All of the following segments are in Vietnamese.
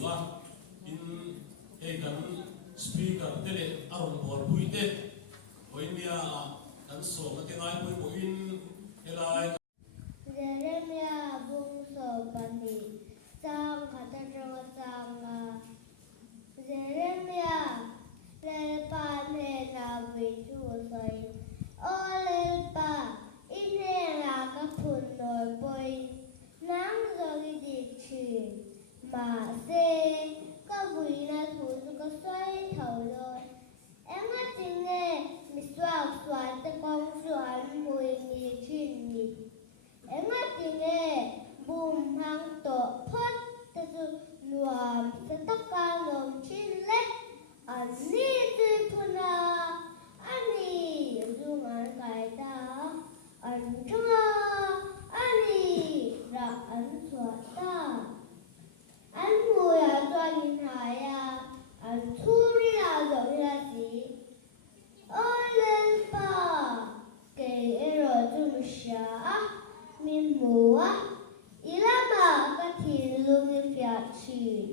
chunga in kan speaker tele aron bor buite oinia kan so mate ngai pui mo in elai Jeremia bung so pani sang khata rong sang Jeremia le pa ne na vi chu soi o le pa ine la ka phun nor poi nang zo di chi mà se có vui na thu có xoay thầu rồi em hát tiếng nghe mi xoa xoa ta con xoa mùi mi chuyên mi em hát tiếng nghe bùm hang tổ phất ta su nuam sa tất cả nồng chuyên lết anh ni tư phuna anh ni dung anh cái ta anh chua anh ni ra anh xoa ta anh mùi à cho nhìn hải anh thu đi là giống như là gì ôi lên ba kể rồi chung xá mình mùa ý là mà cái thiên luôn như phía chỉ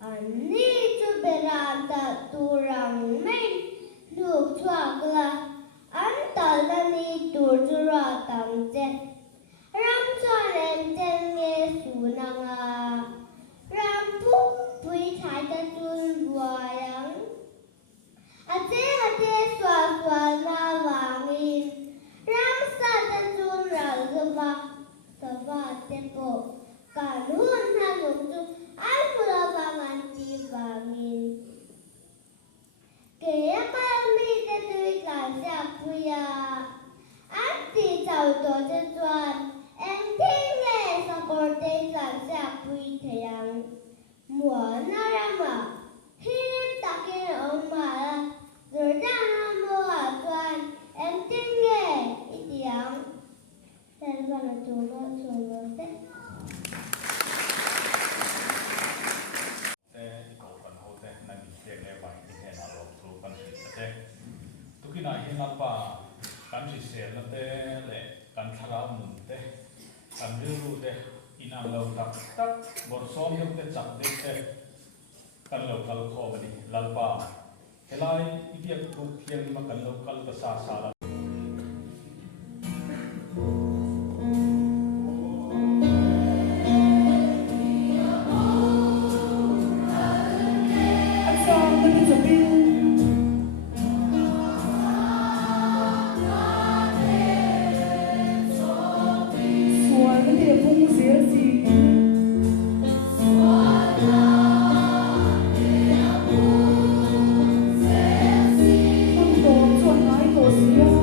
anh đi cho bề ra ta tu rằng mình được choạc là anh ta là đi tu cho ra tăng chết rắm cho nên chân nghe su năng ram phúc quý thái ta chun vàng ate xoa xoa na vàng in ram sa ta chun ra gva te po cả luôn ha nung chu ai pula vàng ti vàng in ke pa mi te tui ka sa puya anh ti chào to chân chuan em thích nghe sa bor te sa sa pui theyang mùa na ra mà hin ta kia ông mà rồi ra mua à toàn em thích nghe ít tiếng nên là chúng nó thế cầu phần hậu thế này mình tiền nghe bài thì nghe nào rồi phần thế tôi khi này hiện làm ba kan si sel na te le kan thara mun te kan riu te inang lo tak tak bor som yok te chak de te kan lo kal kho bani lalpa helai ipiak tu thiang ma kan lo kal ka sa la Hãy subscribe cho kênh Ghiền Mì Gõ để không bỏ lỡ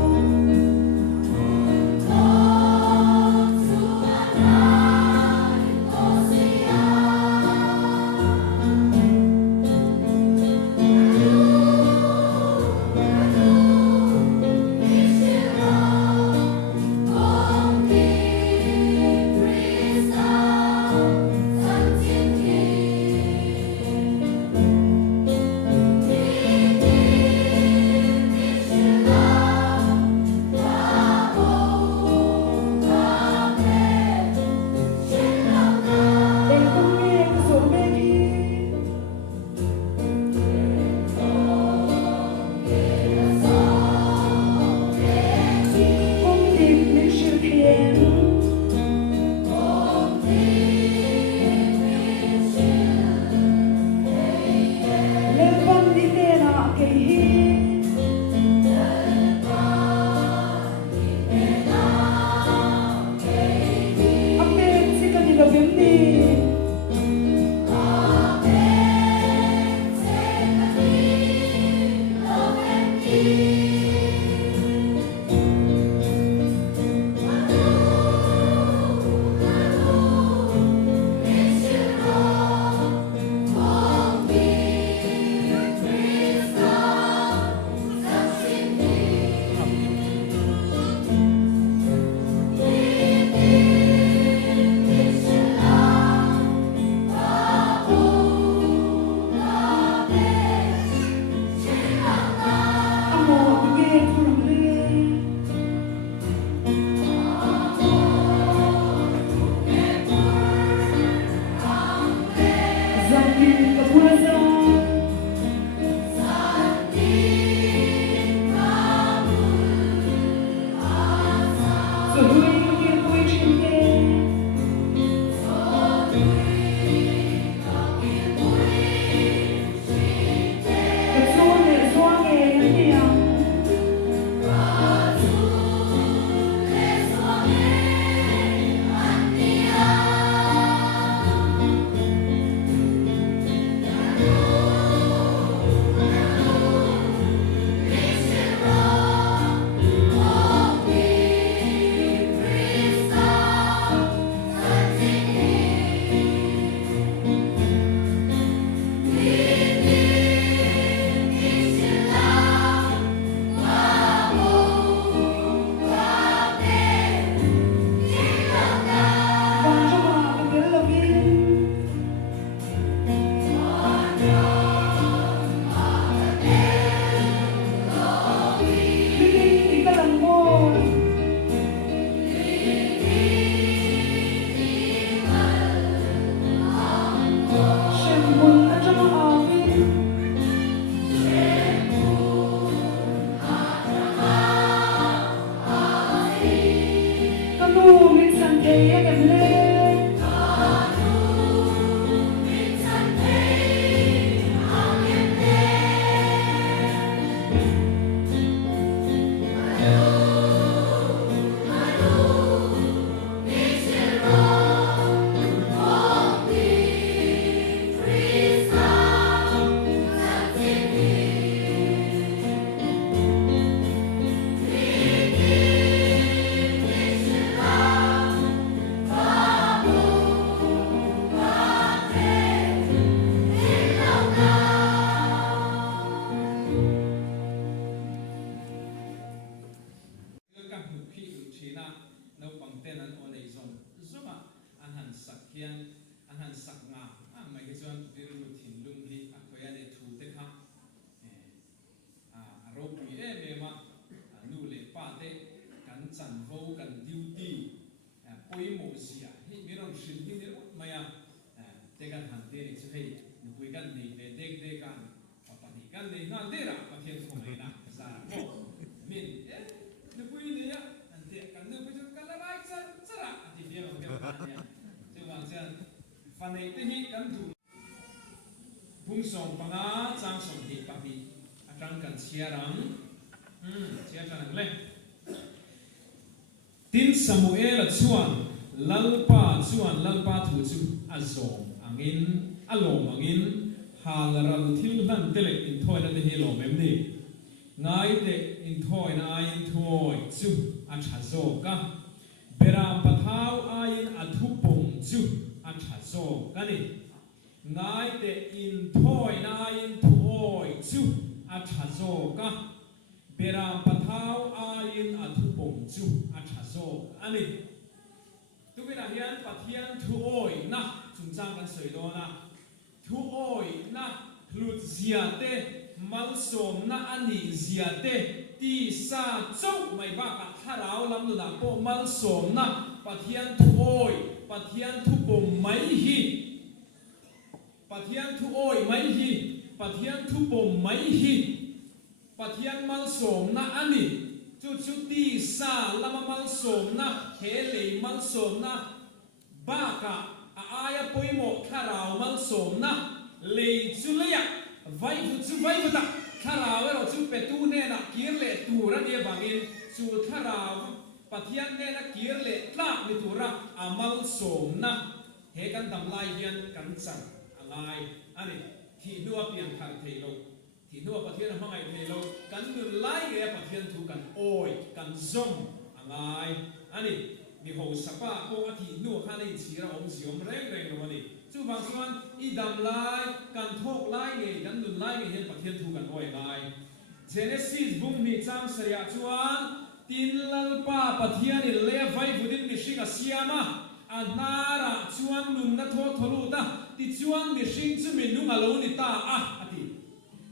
Bung song panga chang song hi papi atang kan chiarang chiarang le tin Samuel chuan lalpa thu chu azong angin alom angin halaral thil han tele in thoi na te hi lo mem ni ngai te in thoi na in thoi chu a thazo ka beram pathau ain athupong chu a thazo ka ni ngai te in thoi na in thoi chu a thazo ka beram pathau ain athupong chu a thazo ani tu bina hian pathian thu oi na chung chang kan soi do na thu oi na hlut zia te mal som na ani zia te ti sa chau mai ba ka tharau lam nu na po mal som na pathian thu oi pathian thu pom mai hi pathian thu oi mai hi pathian thu pom mai hi pathian mal som na ani chu ti sa lama mal som na he le mal som na ba ka aya poimo tharau mal som na le chu le ya vai vu ta tharau ro chu petu ne na kir le tu ra ne bangin chu tharau pathian ne na kir le tla ni tu ra amal som na he kan dam lai hian kan chang alai ani thi nuwa piang thar thei lo thi nuwa pathian mangai thei lo kan nu lai ge pathian thu kan oi kan zom alai ani mi ho sapa ko athi nuwa kha nei chi ra om siom reng ro ani chu bang chuan I dam lai kan thok lai ge kan nu lai ge hian pathian thu kan oi lai Genesis bung mi chang saria chuan tin lalpa pathian in le vai budin mi singa siama anara chuan nun na tho tholu ta ti chuan mi sing chu mi nung alo ni ta ati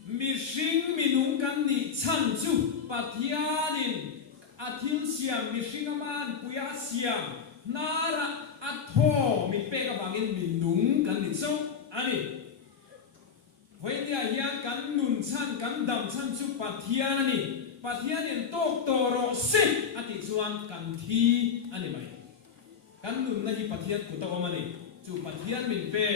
mi sing mi nung kan ni chan chu pathianin athil siam mi sing aman puya siam nara atho mi pe ka bangin mi nung kan ni so ani với nhà hiền cắn nụn chăn cắn đầm chăn chụp pathian ani pathian in tok toro se ati chuan kan thi ani mai kan nụn na hi pathian ku to mani chu pathian min pe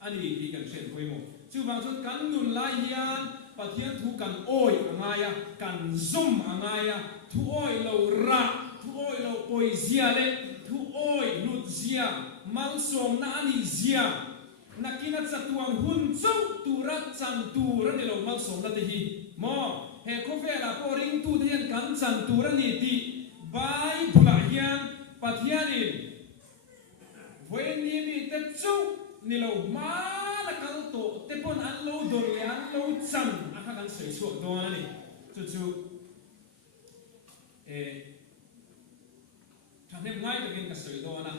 ani ti kan sen poi mo chu bang chuan kan nụn lai hian pathian thu kan oi angaya kan zum angaya thu oi lo ra thu oi lo poesia le thu oi lut zia mang som na ani zia nakina chatuang hun chau tura chan tura ni lo mang som na te hi mo he ko ve la ko ring tu te hian kan chan tura ni ti bai bula hian pathianin voi ni mi te chau ni lo ma la kal to te pon an lo dor le an lo chan a kha kan sei suak do na ni chu thằng em ngay từ bên cái sợi đó na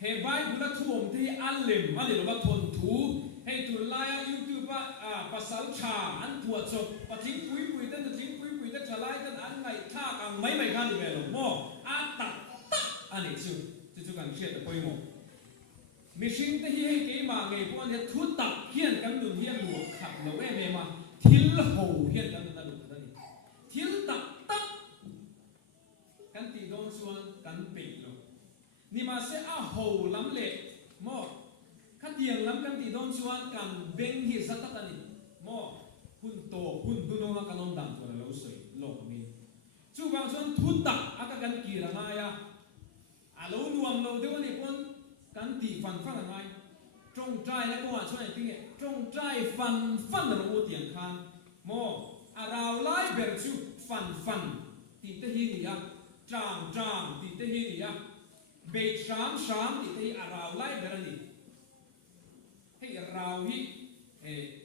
he bai bula thuom te an lem ani lo ba thon thu he tu lai YouTube pasal cha an tua chop pathing pui ten pui ten chalai ten an ngai tha ang mai mai kan be lo mo a ta ani chu kan chiat ta poi mo machine te hi he ke ma nge po an thu tak hian kan dun hian lu khap lo em ma thil ho hian kan na lu ta ni thil tak kan ti don suan kan pe lo ni ma se a ho lam le mo kha tiang lam kan ti don suan kan beng hi zata ta ni mo hun du no kan on dan to lo soi lo mi chu bang suan thu tak aka kan ki ra nga ya a lo nuam lo de ni pon kan ti fan ngai trong trai na ko a chuan ting e trong trai fan ro tiang khan mo a rao lai ber chu fan ti te hi ni ya trang ti te hi ni ya be sham ti te a rao lai ber ni hei rao hi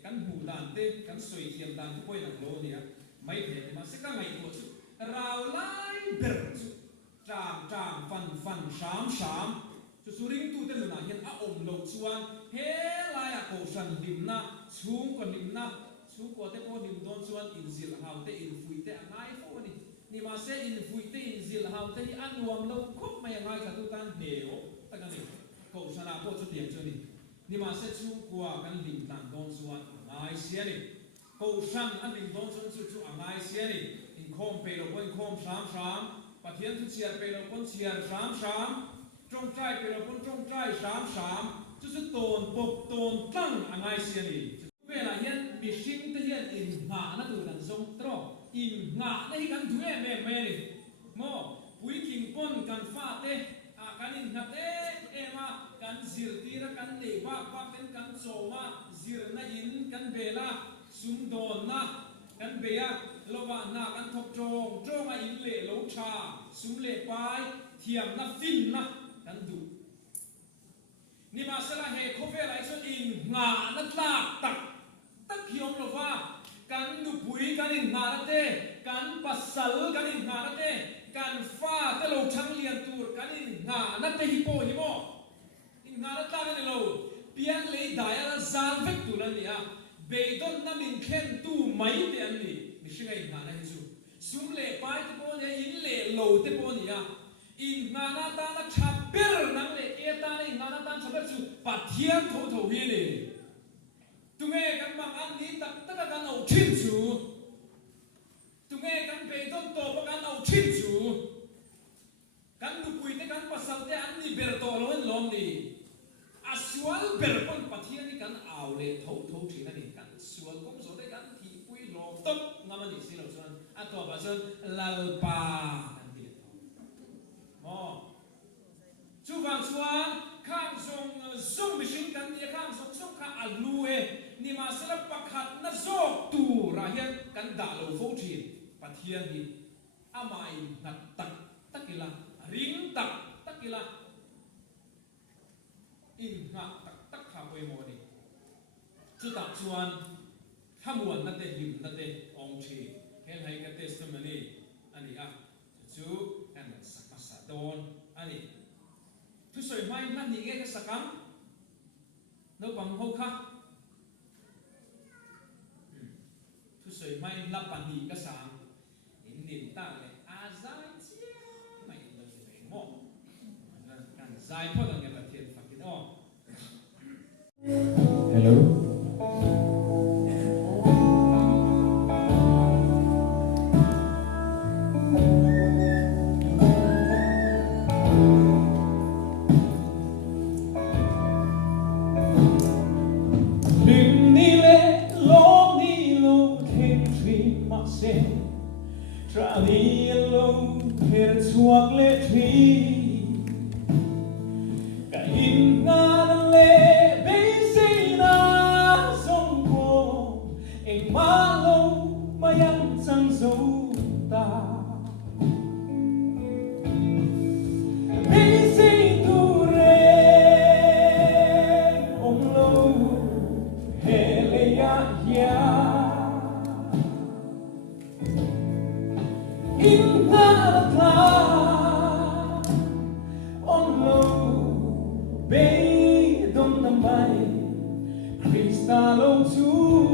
kan hu dan te kan soi thiam dan te poi na lo ni ya mai the ma se ka ngai ko chu rao lai ber chu trang fan sham chu suring tu te na hian a om lo chuan he lai a ko san lim na chung ko lim na chu ko te ko lim don chuan in zil hau te in fui te angai fo ni ni ma se in fui te in zil hau te hi an nuam lo khop mai ngai ka tu tan neo ta ka ni ko sana po chu tiam chu ni ma se chu kwa kan lim tan don chuan ngai sia ni ko san an lim don chuan chu angai sia ni in khom pe lo pon khom sham pathian tu chiar pe lo pon chiar sham trong trai pe lo pon trong trai sham chu ton pop ton tang angai sia ni ve la hian mi sing te hian in nga na tu dan zong tro in nga na hi kan thue me ni mo pui king pon kan fa te a kan in nga te ema kan zir tira kan nei ba ten kan choma zir na in kan bela sum don na kan beya lova na kan thok chong a in le lo cha sum le pai thiam na fin na kan du ni ma sala he khove lai so in nga na tlak tak hiom lova kan du pui kan in nga na te kan pasal kan in nga na te kan fa te lo chang lian tur kan in nga na te hi po hi mo in nga na ta kan lo pian le dai ala zan vek tu na ni a be don na min khen tu mai te an ni mi shinga in nga na hi su sum le pai te po ne in le lo te po ni a in nga na ta na chaper nang le e ta na in nga na ta chaper chu pathian tho hi ni tu nghe kan mang an ni tak kan au chin chu tu nghe kan be don to pa kan au chin chu kan du pui te kan pasal te an ni ber to lo en lom ni asual ber pon pathian ni kan au le tho thi na ni kan sual kong so te kan thi pui lo top ngama ni si lo chuan a to ba chuan lal pa kan ti mo chu wang chuan khang song mi sing kan ni khang song kha alu e ni ma sala pakhat na zok tu ra hian kan da lo fo thi pathian ni amai ngat takila ring takila in nga tak kha poi mo ni chu tak chuan thamuan na te lim na te ong thi hel hai ka testimony ani a chu kan sakasa don ani tu soi mai na ni ge ka sakam no bang ho kha tu soi mai la pan ni ka sang in nim ta le a zai chia mai lo le mo kan zai pho dang ge pa thien fa ki no Hello se tra đi lâu hết chuộc lệ thủy cả in nga lệ bấy xây na sông cô em má lâu mà yang sang dấu ta bấy xây tu re ông lâu hệ lệ ya in ta ta ông lâu bấy đông năm bay Krista lâu chú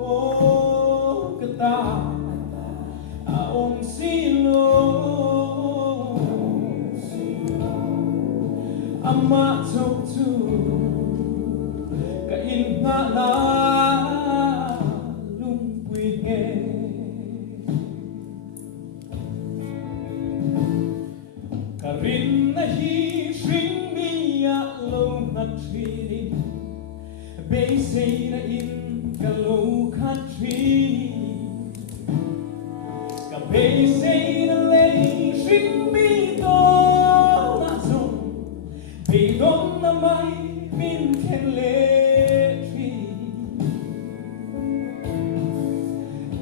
ô cái ta ông xin lỗi ama chốc chú cái in na na lung quy nghe Karin na hi shring mi a lo na tri Bay say na in ka lo country Ka bay say na lay shring mi to na song Bay dom na mai min ken le tri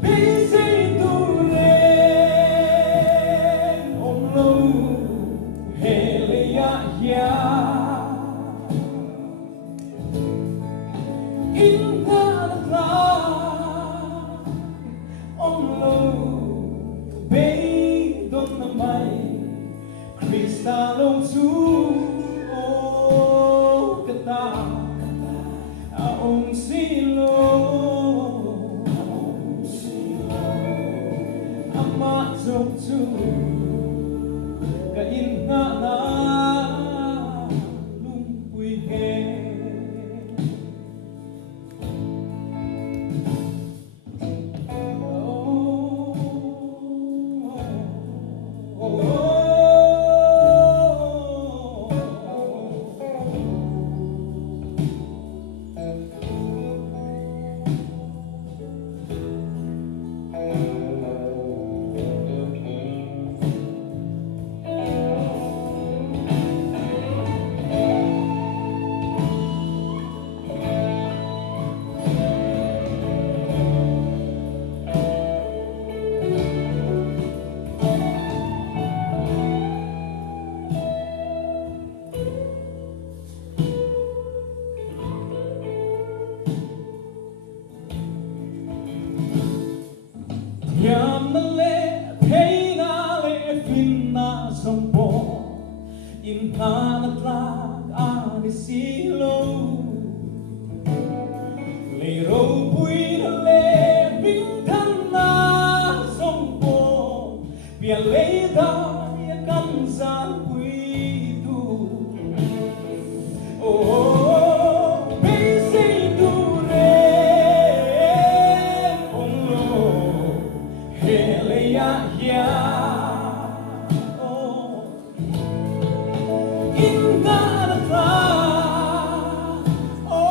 Bay say tu re om lo in ta la ông lâu bay đông năm bay Krista lâu chú ô cái ta ông xin lỗi ama dốc chú cái in na na lung quy nghe Yam le pay na le fin na song po in na na tlag ani silo le ro pui le bin tan na song po bia le da ya kan san pui tu oh bay say tu re om lo ya oh in the oh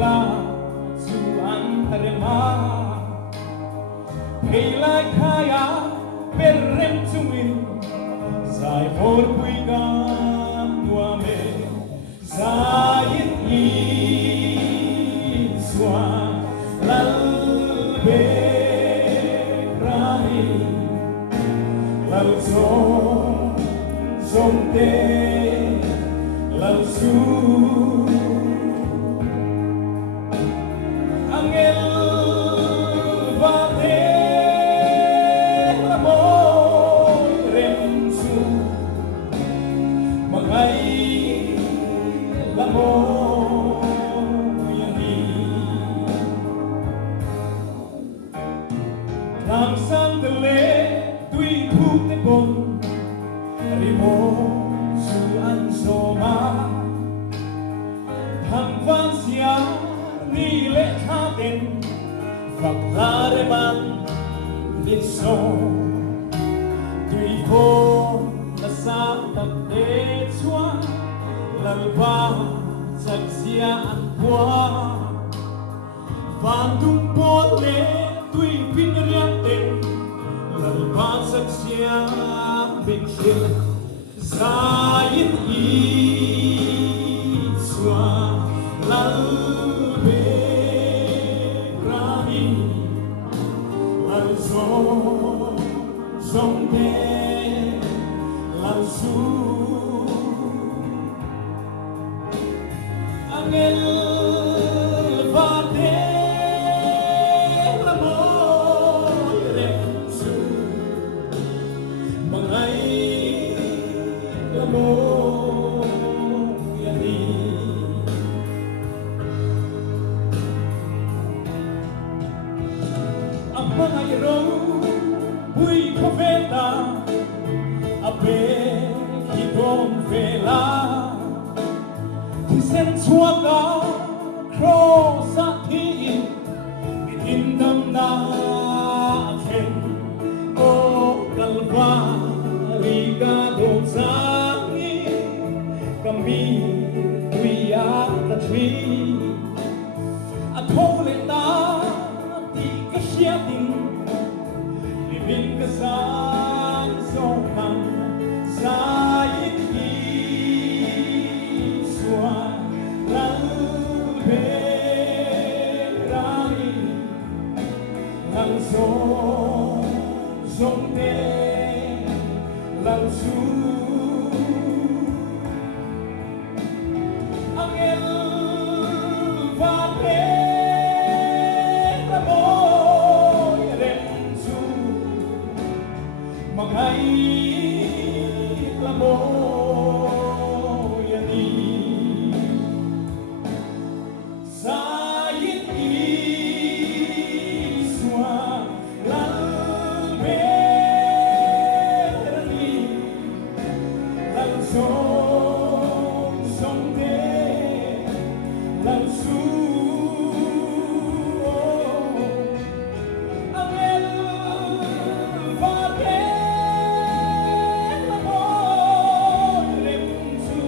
la chu an rema hey lai khaya per rem chumin sai vor pui gan tua me sai i swa lal be rai lal song te lal su angel va te la moi rem su magai la moi ni lam san de le tui thu te bon rimo su an so ma tham van sia ni le tha den phật la re man din so tui pho la sa ta te chua lal ba sak sia an kwa van tum po le tui pin riat den lal ba sak sia bin shil Zayin iswa lal be rani lal song de lal su angel va de la moi rem su mangai mo yani amma ayro bui profeta abe hidom vela sen suaka cross ati in dam na ken o kalvari ga dosa kami tuya ta tri a thole ta ti ka sia din living ka san so kan sai ki swa lal be rani lal so te lal su angel va te la moi rem su mangai la moi ani sai iswa lal be rani lal song te lal su angel va te la moi rem su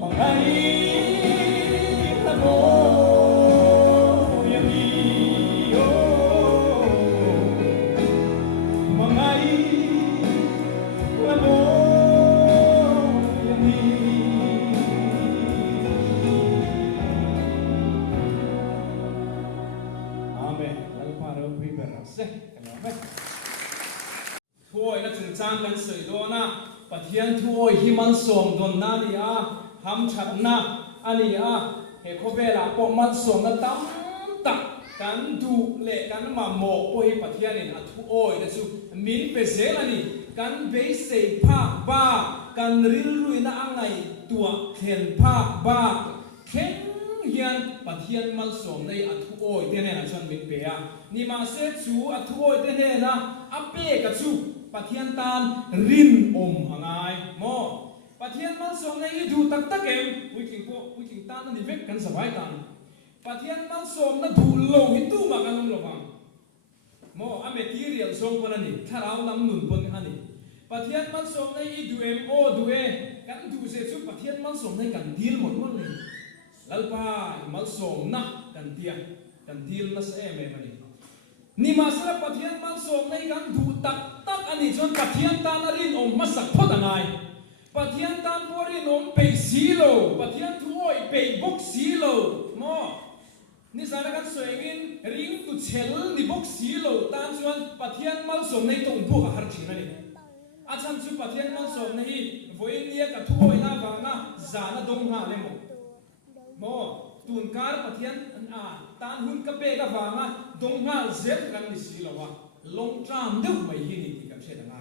mangai la moi ani mangai la moi ani amen lal pa ro pi per se amen thôi là chừng trangกันสวยด้วยนะปะเทียนthôiหิมันส่งดนนานี่อ่ะทำฉัดนะอันนี้อ่ะเฮ้เขาเวลาปองมันส่งกันตั้มตักกันดูเละกันมาโมกโอ้ยปะเทียนนี่อ่ะทุโอ้ยนะชูมินเปเซลนี่กันเบสเซภาคบ้ากันริลรุยนะอังไงตัวเข็นภาคบ้าเข็นเฮียนปะเทียนมันส่งในอัทุโอ้ยเท่านี้นะฉันมินเปียนี่มาเซจูอัทุโอ้ยเท่านี้นะอัปเปกับชูปะเทียนตามรินอมหางไงโมปะเทียนมันส่งในดูตักตะเกมวิคิงพวกวิคิงตามนั่นนี่เวกกันสบายตันปะเทียนมันส่งนั่นดูโลหิตู้มากันลงระวังโมอเมทีเรียลส่งคนนั้นนี่ถ้าเรานำหนุนคนอันนี้ปะเทียนมันส่งในดูเอ็มโอดูเอ กันดูเสียชุดประเทศมันส่งให้กันดีลหมดเลยแล้วป้ามันส่งนะกันเตียกันดีลนั่นเองเลยมันนี่มาสละประเทศมันส่งให้กันดูตักอันนี้จนประเทศตานรินอมมาสักพอดังไงประเทศตานพอรินอมไปซีโลประเทศทั่วไปบุกซีโลมอนี่สารกันสวยงินริงตุเชลนี่บุกซีโลตานชวนประเทศมันส่งให้ตรงพวกอาหารจีนนั่นเองอาจารย์ชุดประเทศมันส่งให้วันนี้กับทั่วหน้าวังนะจานะดงหาเลยโมตุนการประเทศตานหุ่นกับเบกวังนะดงหาเจ็บกันดิสิละวะลงจามดึกไม่ยินดีกับเช่นไง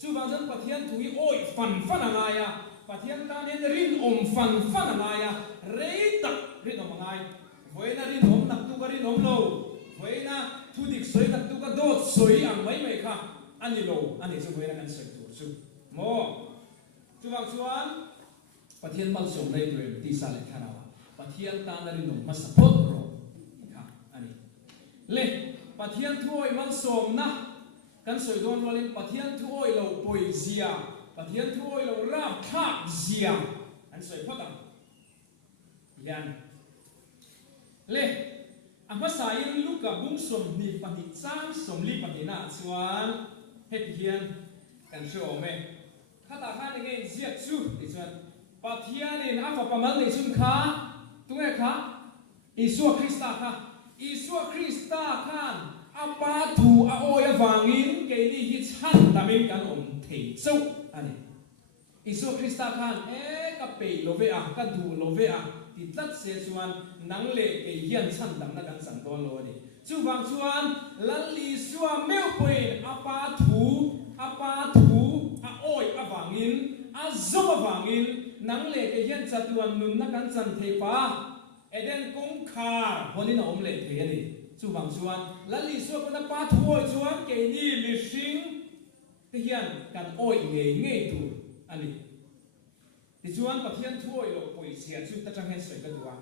จู่บางท่านประเทศถุยโอ้ยฟันอะไรอ่ะประเทศตานเห็นรินอมฟันอะไรอ่ะเรตักรินอมไงวันนั้นรินอมนักตุกรินอมโลวันนั้นทุดิกสวยนักตุกโดดสวยอ่ะไม่ค่ะอันนี้โลอันนี้จะวันนั้นสวยตัวจู่โมจู่บางส่วนประเทศมันส่งในเรื่องที่สาเลขานาวประเทศตานรินอมมาสปอร์ตโรค่ะอันนี้เล่ประเทศทั่วมันส่งนะกันสวยโดนวันนี้ประเทศทั่วเราป่วยเสียประเทศทั่วเราราบคาบเสียอันสวยพอดังยันเล่อันภาษาอินลูกกับบุ้งสมนิปฏิจ้างสมลิปฏินาส่วนเฮติเฮียนกันโชว์ไหมข้าตาข้าในเงี้ยเสียชูดิส่วนประเทศนี้อาฟ้าประมาณในสุนค้าตรงไหนคะอิสุคริสต์ค่ะอิสุคริสต์ค่ะอาปาถูอาโอยฟังอินเกนี่ฮิตชันดามิงกันอมเทซุอันนี้อิสุคริสต์ค่ะกับเปโลเวอะกับดูโลเวอะติดตัดเสียส่วนนังเล็กเกียนชันดังนักการสังตัวโลนี่จู่บางส่วนลัลลีส่วนเมลเปนอาปาถูอาโอยอาฟังอินอาโซฟังอินนังเล็กเกียนจัดวันนุนนักการสันเทปาเอเดนกงคาวันนี้น้องเล็กเทียนี่จู่บางส่วนลัลลีส่วนคนปาถูส่วนเกนี่ลิชิงเทียนกันโอยเงี้ยตัวอันนี้ที่ชวนประเทศทั่วโลกป่วยเสียชุดตะจังเห็นสวยกันดูว่า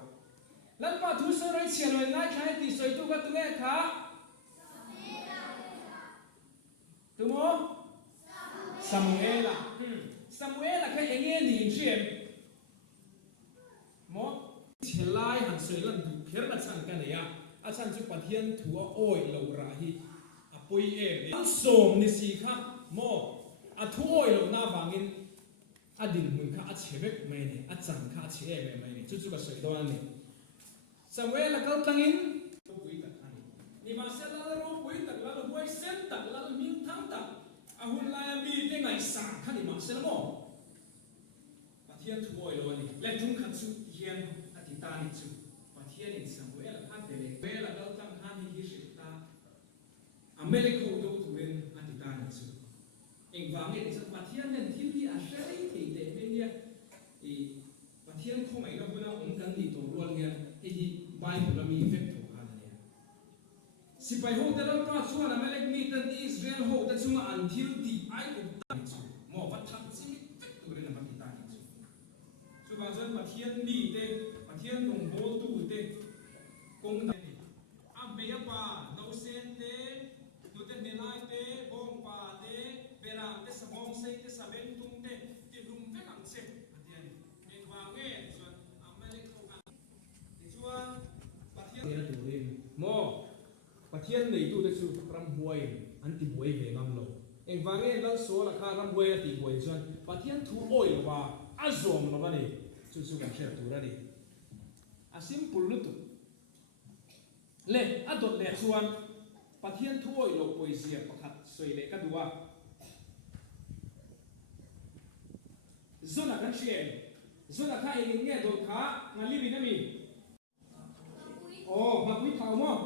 แล้วป้าทุสระเชียร์เลยง่ายใช้ที่สวยตัวกันตัวแรกค่ะตัวโมซามูเอล่ะแค่เองเนี่ยหนีเชียร์โมเชลายหันสวยแล้วดูเพื่อนมาสั่งกันเนี่ยอาจารย์จุดประเทศทั่วโอ้ยเราราฮีอปุยเองอันส่งนิสิค่ะโมอัทั่วโอ้ยเราหน้าบางอินอดินมึงข้าอาเชเบกไม่เนี่ยอาจารย์ข้าอาเชเบกไม่เนี่ยจู่ๆก็สวยตัวนี้สมัยละก็ตั้งอินปุยตักอันนี้นี่มาเสร็จแล้วเราปุยตักแล้วเราปุยเส้นตักแล้วเรามิ้งทั้งตักอาหุ่นลายมีได้ไงสั่งข้านี่มาเสร็จแล้วมั้งประเทศทั่วโลกนี่และทุ่งขันสุเฮียนอธิตานิจุประเทศนี้สมัยละข้าเด็กเวลาเราตั้งข้านี่ยิสิตาอเมริกาดูตัวเองอธิตานิจุเองฟังเนี่ยสักประเทศเนี่ยที่พี่อาศัยที่เด็กเนี่ยอีประเทศเขาไม่รับนะองค์การที่ตัวรวนเนี่ยอีใบบุญมีเอฟเฟกต์ถูกกันเนี่ยสิไปโฮแต่เราป้าชวนอเมริกามีแต่อิสราเอลโฮแต่ช่วงอันที่ดีไอ้กุตันจูหมอวัดทับสิมีเฟกต์ตัวเรื่องปฏิตานิจูช่วงบางส่วนประเทศมีแต่ประเทศตรงโบตูแต่กงได้อาเบียป้าโนเซนเตตัวเตเนลายเตบงป้าเตเวลาเตสมองเซเตสเบนตุงเตที่รุมเฟกังเซประเทศเมฆวางเงส่วนอเมริกาส่วนประเทศเนี่ยตัวเองโมประเทศไหนตัวจะสู้รำหวยอันติบวยเวงัมโลเองวางเงลังโซราคารำหวยอันติบวยส่วนประเทศทูโอยว่าอาซอมโนวันนี้สู้กันเชื่อตัวนี้อาซิมปุลุตุเล่อดเล่ส่วนประเทศทั่วโลกป่วยเสียประคัดสวยเล็กก็ดูว่าส่วนนักเชียร์ส่วนนักข่าวเองเนี่ยโดนขางานรีบินมีโอ้มาคุยข่าวมั้ง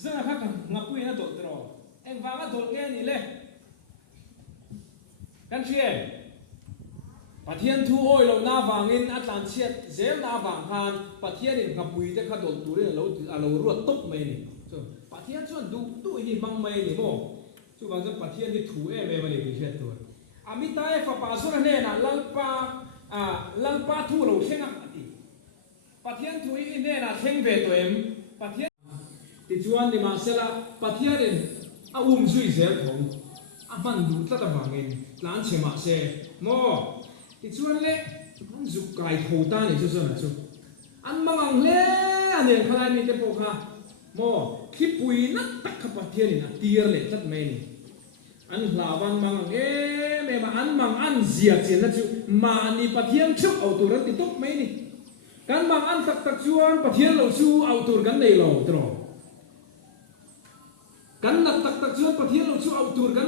ส่วนนักข่าวมาคุยนะโดดรอเอ็งฟังก็โดดเงี้ยนี่เลยกันเชียร์ประเทศทั่วโลกหน้าฟังอินอัตลันเชียเซมหน้าฟังฮันประเทศนี้กับปุยจะขัดโดนตัวเรื่องเรารวดตกไม่นี่ประเทศส่วนดูหินบางไม่นี่โม่ส่วนบางส่วนประเทศที่ถูเอเมมันนี่เป็นเช่นตัวอามิตาเอฟปาสุรเนน่ะลังปาทูเราเช่นอะไรประเทศถูอินเนน่ะเช่นเวตัวเองประเทศที่ชวนที่มาเสละประเทศนี้อาวุธสุยเสียของอามันดูตะตะฟังอิน ร้านเชมาเซ่โมที่ชวนเล่อันจุกไก่โถตาเนี่ยจุดๆนะจุอันมังเล่อันเนี่ยขนาดนี้จะพกฮะโมขี้ปุยนักตักขับเทียนี่นะตีร์เล็ตัดเมนี่อันลาวันมังเอ๊ะแม่มาอันมังอันเสียเสียนะจุมานี่ปะเทียงชุบเอาตัวรัติตุกเมนี่กันมังอันตักตักชวนปะเทียงเราชูเอาตัวกันได้เราตรอกันนักตักตักชวนปะเทียงเราชูเอาตัวกัน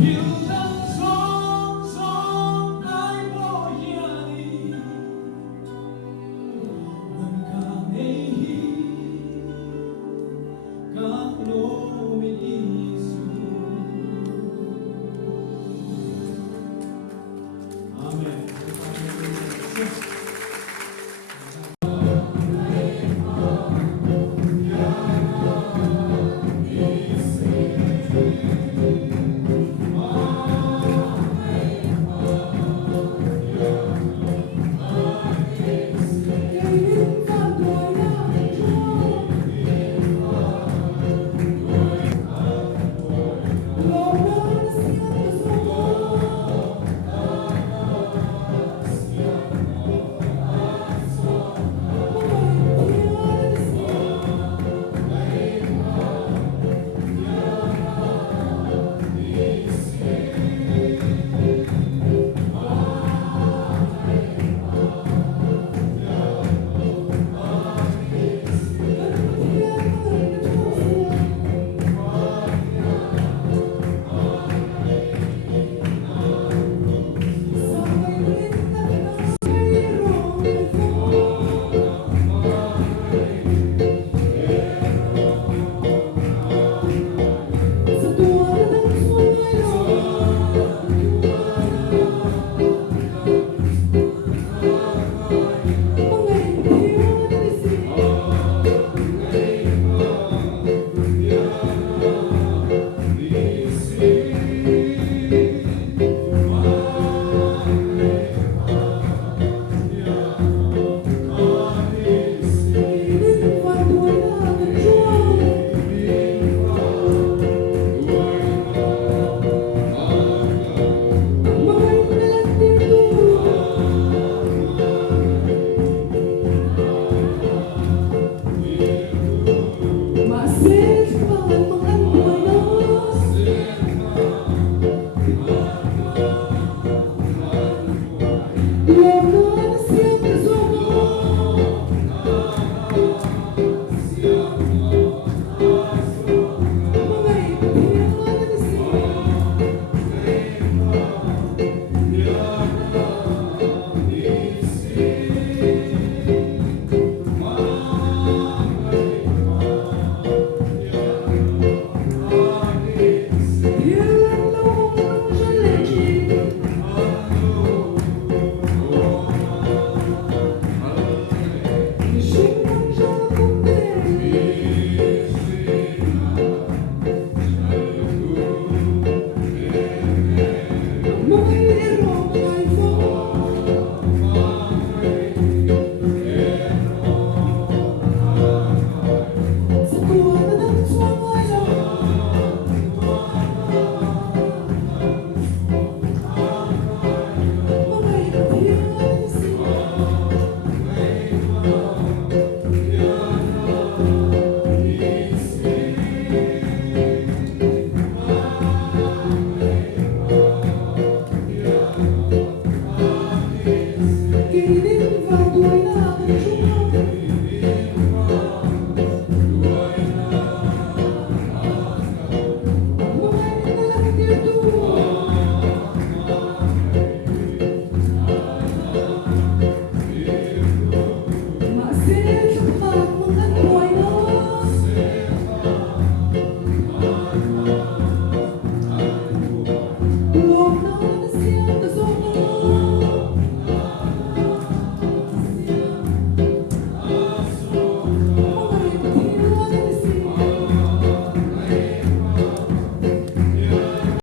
You